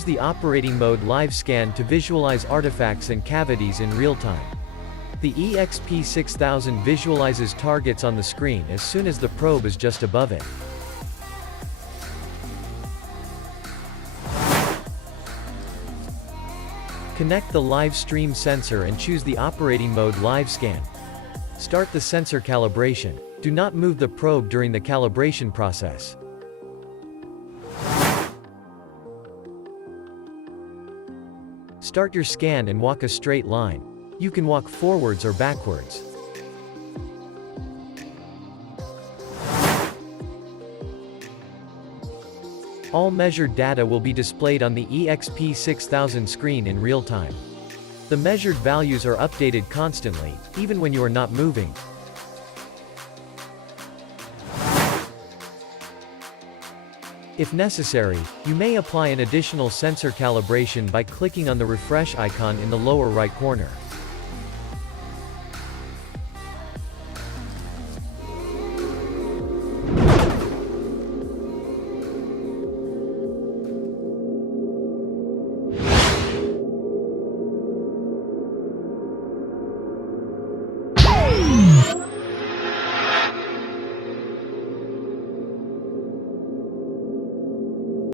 Use the operating mode live scan to visualize artifacts and cavities in real time. The EXP6000 visualizes targets on the screen as soon as the probe is just above it. Connect the live stream sensor and choose the operating mode live scan. Start the sensor calibration. Do not move the probe during the calibration process. Start your scan and walk a straight line. You can walk forwards or backwards. All measured data will be displayed on the EXP6000 screen in real time. The measured values are updated constantly, even when you are not moving. If necessary, you may apply an additional sensor calibration by clicking on the refresh icon in the lower right corner.